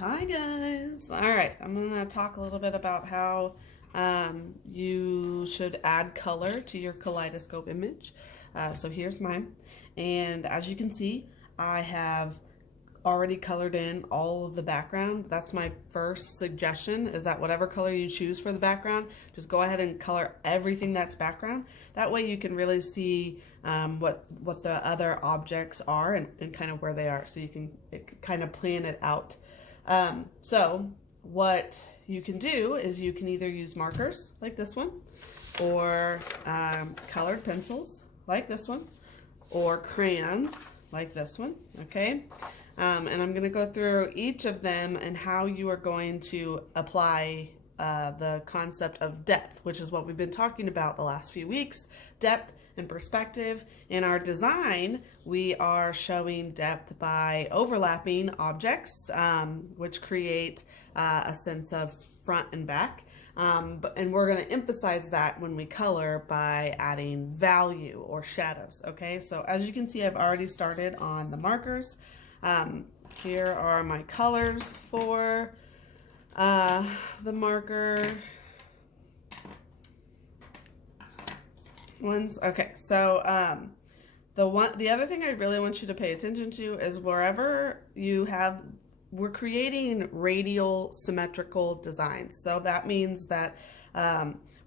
Hi guys. All right, I'm gonna talk a little bit about how you should add color to your kaleidoscope image. So here's mine, and as you can see, I have already colored in all of the background. That's my first suggestion, is that whatever color you choose for the background, just go ahead and color everything that's background. That way you can really see what the other objects are and kind of where they are, so you can kind of plan it out. So what you can do is you can either use markers like this one, or colored pencils like this one, or crayons like this one, okay? And I'm going to go through each of them and how you are going to apply the concept of depth, which is what we've been talking about the last few weeks. Depth and perspective. In our design, we are showing depth by overlapping objects, which create a sense of front and back. And we're going to emphasize that when we color by adding value or shadows, okay? So as you can see, I've already started on the markers. Here are my colors for the marker ones. Okay, so the other thing I really want you to pay attention to is wherever you have, we're creating radial symmetrical designs. So that means that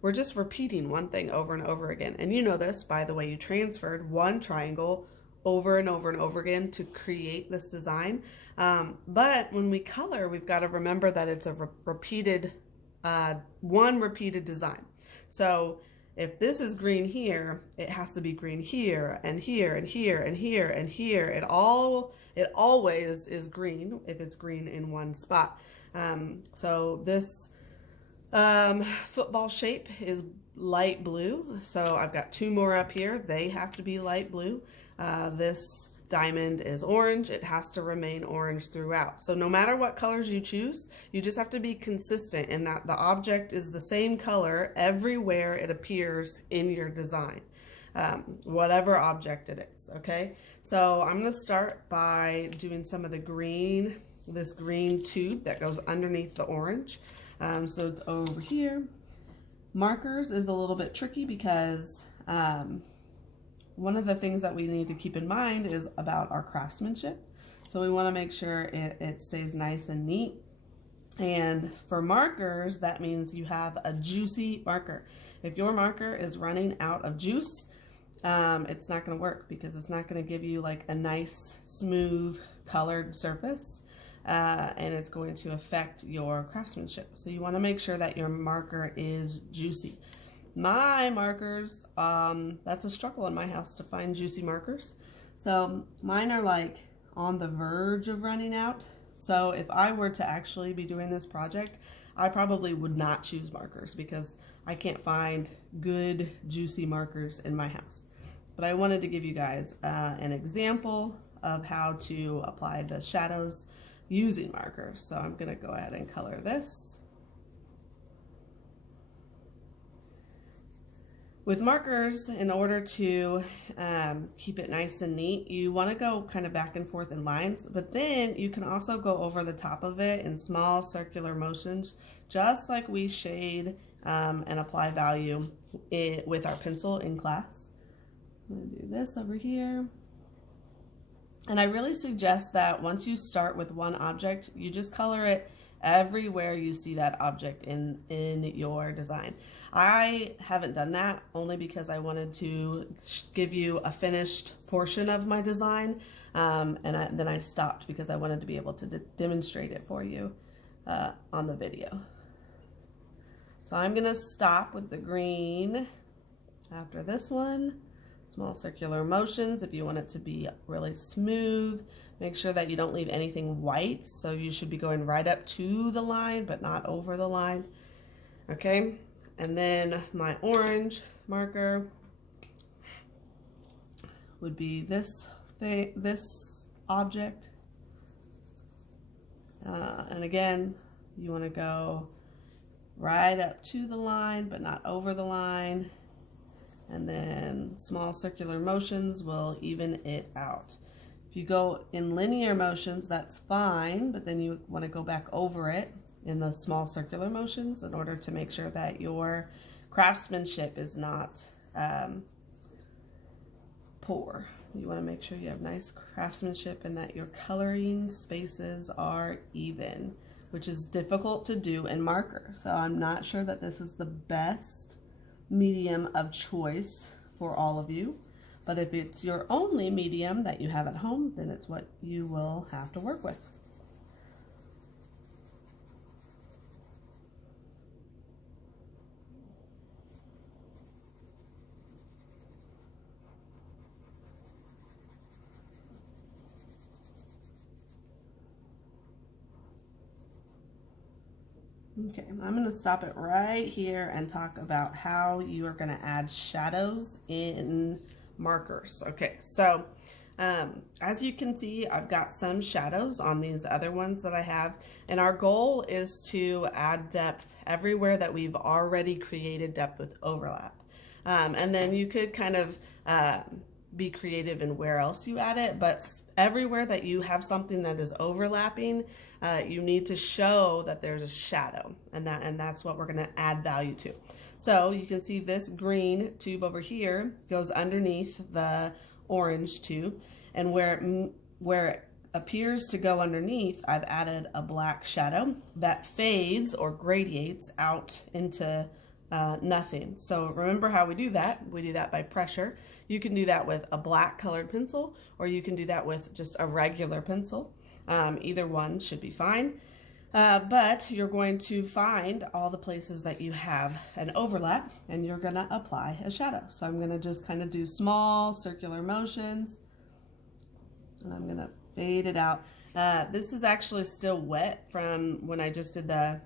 we're just repeating one thing over and over again. And you know this by the way you transferred one triangle over and over and over again to create this design. But when we color, we've got to remember that it's a repeated design. So if this is green here, it has to be green here and here and here and here and here. It always is green if it's green in one spot. So this football shape is light blue. So I've got two more up here. They have to be light blue. This diamond is orange. It has to remain orange throughout. So no matter what colors you choose, you just have to be consistent in that the object is the same color everywhere it appears in your design, whatever object it is, okay? So I'm going to start by doing some of the green, this green tube that goes underneath the orange. So it's over here. Markers is a little bit tricky because one of the things that we need to keep in mind is about our craftsmanship. So we want to make sure it stays nice and neat. And for markers, that means you have a juicy marker. If your marker is running out of juice, it's not going to work because it's not going to give you like a nice, smooth, colored surface. And it's going to affect your craftsmanship. So you want to make sure that your marker is juicy. My markers, that's a struggle in my house to find juicy markers. So mine are like on the verge of running out. So if I were to actually be doing this project, I probably would not choose markers because I can't find good juicy markers in my house. But I wanted to give you guys an example of how to apply the shadows using markers. So I'm gonna go ahead and color this. With markers, in order to keep it nice and neat, you want to go kind of back and forth in lines, but then you can also go over the top of it in small circular motions, just like we shade and apply value with our pencil in class. I'm going to do this over here. And I really suggest that once you start with one object, you just color it everywhere you see that object in your design. I haven't done that only because I wanted to give you a finished portion of my design, and then I stopped because I wanted to be able to demonstrate it for you on the video. So I'm going to stop with the green after this one. Small circular motions. If you want it to be really smooth, make sure that you don't leave anything white. So you should be going right up to the line, but not over the line. Okay. And then my orange marker would be this object. And again, you want to go right up to the line, but not over the line. And then small circular motions will even it out. If you go in linear motions, that's fine, but then you want to go back over it in the small circular motions in order to make sure that your craftsmanship is not poor. You want to make sure you have nice craftsmanship and that your coloring spaces are even, which is difficult to do in marker. So I'm not sure that this is the best medium of choice for all of you. But if it's your only medium that you have at home, then it's what you will have to work with. Okay, I'm going to stop it right here and talk about how you are going to add shadows in markers. Okay, so as you can see, I've got some shadows on these other ones that I have, and our goal is to add depth everywhere that we've already created depth with overlap. And then you could kind of be creative in where else you add it, but everywhere that you have something that is overlapping, you need to show that there's a shadow, and that's what we're going to add value to. So you can see this green tube over here goes underneath the orange tube, and where it appears to go underneath, I've added a black shadow that fades or gradiates out into nothing. So remember how we do that. We do that by pressure. You can do that with a black colored pencil, or you can do that with just a regular pencil. Either one should be fine. But you're going to find all the places that you have an overlap, and you're going to apply a shadow. So I'm going to just kind of do small circular motions, and I'm going to fade it out. This is actually still wet from when I just did the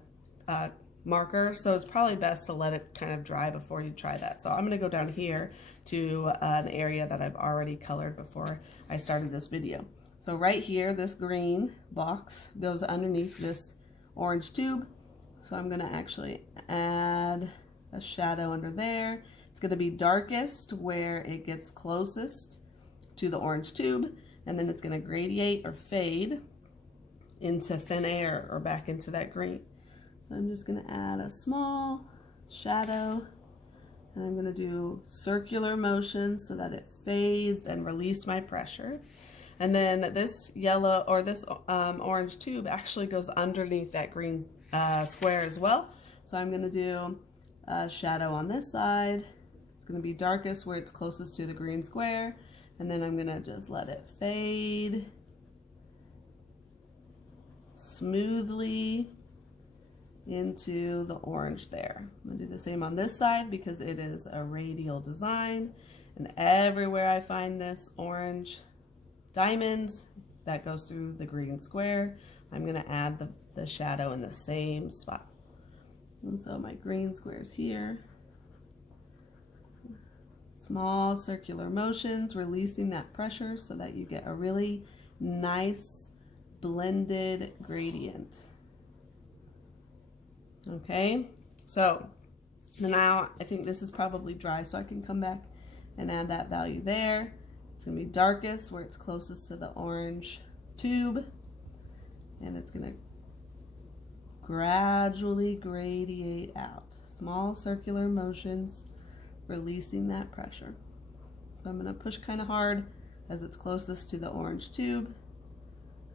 marker, so it's probably best to let it kind of dry before you try that. So I'm going to go down here to an area that I've already colored before I started this video. So right here, this green box goes underneath this orange tube. So I'm going to actually add a shadow under there. It's going to be darkest where it gets closest to the orange tube, and then it's going to gradiate or fade into thin air or back into that green. So I'm just going to add a small shadow, and I'm going to do circular motions so that it fades and release my pressure. And then this yellow or this orange tube actually goes underneath that green square as well. So I'm going to do a shadow on this side. It's going to be darkest where it's closest to the green square, and then I'm going to just let it fade smoothly into the orange there. I'm going to do the same on this side because it is a radial design, and everywhere I find this orange diamond that goes through the green square, I'm going to add the shadow in the same spot. And so my green square's here. Small circular motions, releasing that pressure so that you get a really nice blended gradient. Okay, so now I think this is probably dry, so I can come back and add that value there. It's going to be darkest where it's closest to the orange tube, and it's going to gradually gradiate out. Small circular motions, releasing that pressure. So I'm going to push kind of hard as it's closest to the orange tube,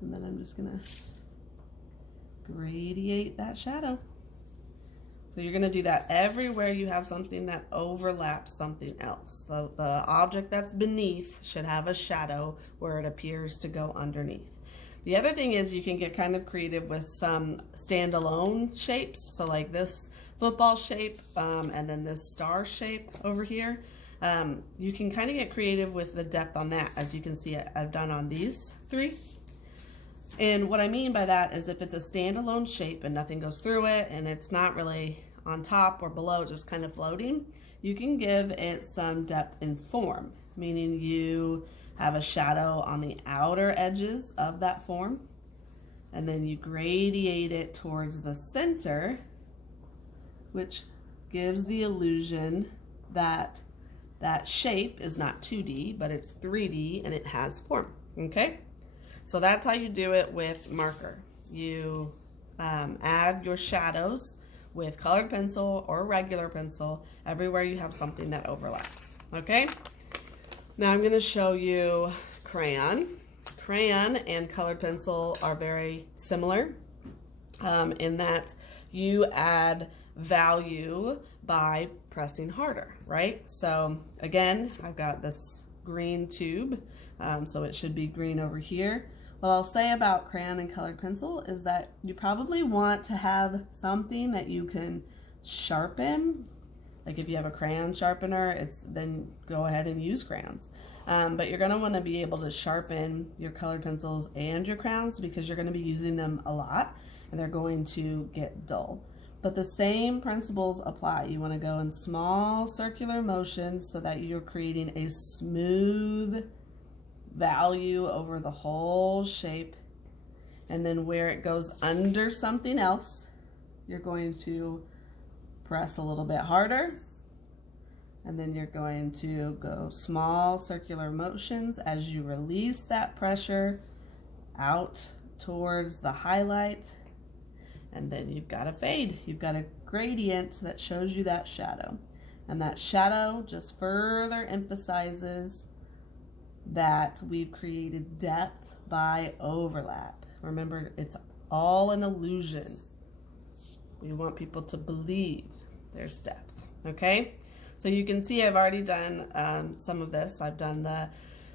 and then I'm just going to gradiate that shadow. So you're going to do that everywhere you have something that overlaps something else. The object that's beneath should have a shadow where it appears to go underneath. The other thing is you can get kind of creative with some standalone shapes. So like this football shape and then this star shape over here. You can kind of get creative with the depth on that, as you can see I've done on these three. And what I mean by that is if it's a standalone shape and nothing goes through it and it's not really on top or below, just kind of floating, you can give it some depth in form, meaning you have a shadow on the outer edges of that form, and then you gradiate it towards the center, which gives the illusion that that shape is not 2D, but it's 3D and it has form. Okay, so that's how you do it with marker. You add your shadows with colored pencil or regular pencil everywhere you have something that overlaps. Okay, now I'm going to show you crayon. Crayon and colored pencil are very similar in that you add value by pressing harder, right? So again, I've got this green tube, so it should be green over here. What I'll say about crayon and colored pencil is that you probably want to have something that you can sharpen. Like if you have a crayon sharpener, then go ahead and use crayons. But you're going to want to be able to sharpen your colored pencils and your crayons because you're going to be using them a lot and they're going to get dull. But the same principles apply. You want to go in small circular motions so that you're creating a smooth value over the whole shape. And then where it goes under something else, you're going to press a little bit harder. And then you're going to go small circular motions as you release that pressure out towards the highlight. And then you've got a fade. You've got a gradient that shows you that shadow. And that shadow just further emphasizes that we've created depth by overlap. Remember, it's all an illusion. We want people to believe there's depth, okay? So you can see I've already done some of this. I've done the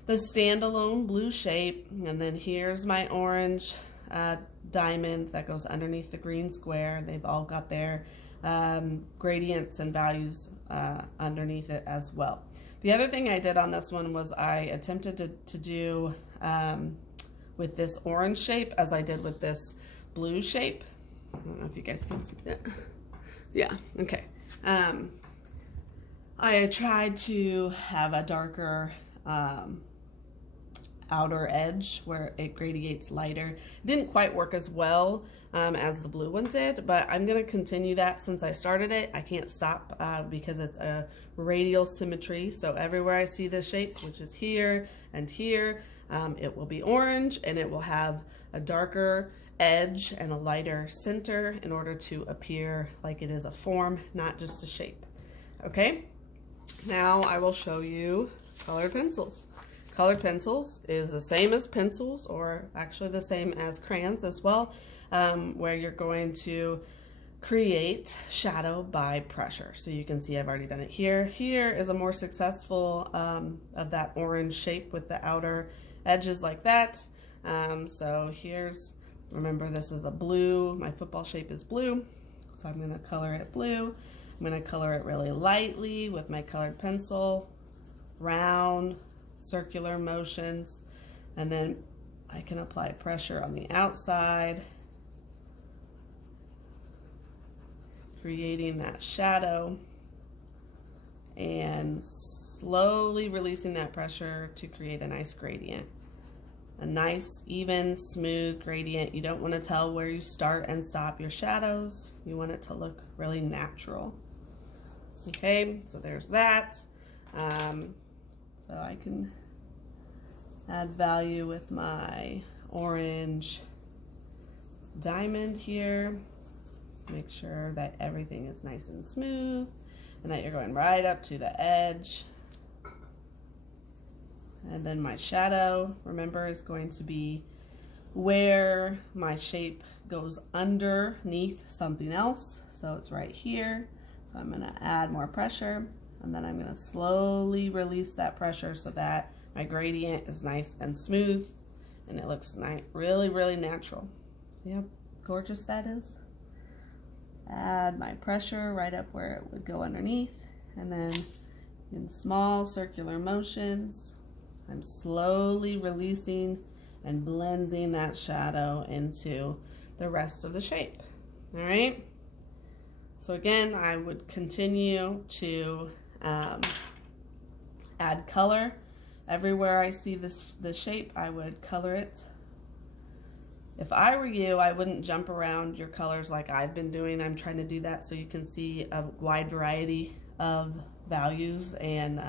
standalone blue shape, and then here's my orange diamond that goes underneath the green square. They've all got their gradients and values underneath it as well. The other thing I did on this one was I attempted to do with this orange shape as I did with this blue shape. I don't know if you guys can see that. Yeah, okay. I tried to have a darker outer edge where it gradiates lighter. It didn't quite work as well as the blue one did, but I'm going to continue that since I started it. I can't stop because it's a radial symmetry. So everywhere I see this shape, which is here and here, it will be orange and it will have a darker edge and a lighter center in order to appear like it is a form, not just a shape. Okay, now I will show you colored pencils. Colored pencils is the same as pencils, or actually the same as crayons as well, where you're going to create shadow by pressure. So you can see I've already done it here. Here is a more successful of that orange shape with the outer edges like that. So here's, remember this is a blue, my football shape is blue, so I'm going to color it blue. I'm going to color it really lightly with my colored pencil, round circular motions, and then I can apply pressure on the outside, creating that shadow and slowly releasing that pressure to create a nice gradient. A nice, even, smooth gradient. You don't want to tell where you start and stop your shadows. You want it to look really natural. Okay, so there's that. So I can add value with my orange diamond here. Make sure that everything is nice and smooth and that you're going right up to the edge. And then my shadow, remember, is going to be where my shape goes underneath something else. So it's right here. So I'm going to add more pressure, and then I'm going to slowly release that pressure so that my gradient is nice and smooth and it looks nice, really, really natural. See how gorgeous that is? Add my pressure right up where it would go underneath, and then in small circular motions, I'm slowly releasing and blending that shadow into the rest of the shape. All right. So again, I would continue to add color. Everywhere I see the shape, I would color it. If I were you, I wouldn't jump around your colors like I've been doing. I'm trying to do that so you can see a wide variety of values and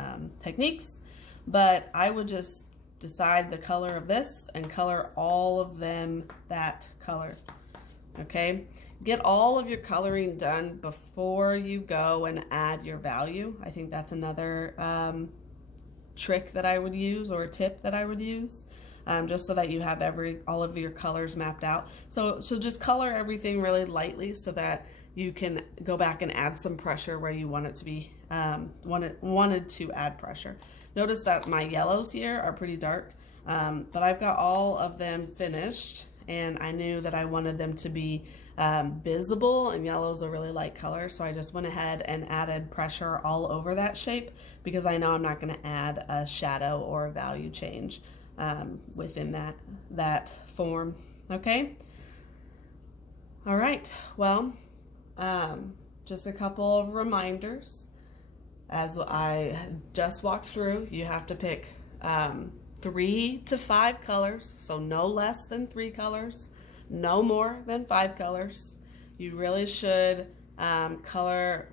techniques. But I would just decide the color of this and color all of them that color. Okay, get all of your coloring done before you go and add your value. I think that's another trick that I would use, or a tip that I would use, just so that you have all of your colors mapped out. So just color everything really lightly so that you can go back and add some pressure where you want it to be, wanted to add pressure. Notice that my yellows here are pretty dark, but I've got all of them finished, and I knew that I wanted them to be visible, and yellow is a really light color, so I just went ahead and added pressure all over that shape because I know I'm not going to add a shadow or a value change within that form. Okay. All right. Well, just a couple of reminders. As I just walked through, you have to pick 3 to 5 colors, so no less than 3 colors, no more than 5 colors. You really should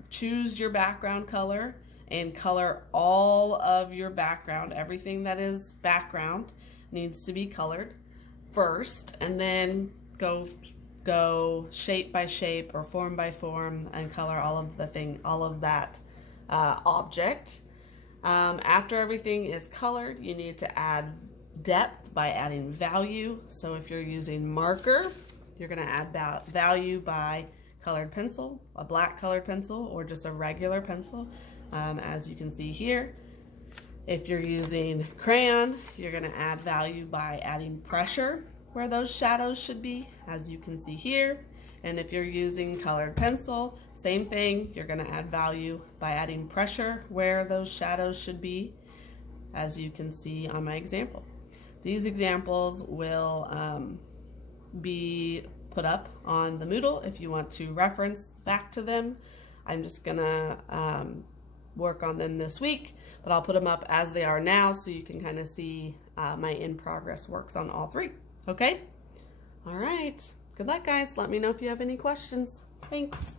choose your background color and color all of your background. Everything that is background needs to be colored first, and then go shape by shape or form by form and color all of that object. After everything is colored, you need to add depth by adding value. So if you're using marker, you're going to add value by colored pencil, a black colored pencil, or just a regular pencil, as you can see here. If you're using crayon, you're going to add value by adding pressure where those shadows should be, as you can see here. And if you're using colored pencil, same thing, you're going to add value by adding pressure where those shadows should be, as you can see on my example. These examples will be put up on the Moodle if you want to reference back to them. I'm just going to work on them this week, but I'll put them up as they are now so you can kind of see my in-progress works on all 3. Okay? All right. Good luck, guys. Let me know if you have any questions. Thanks.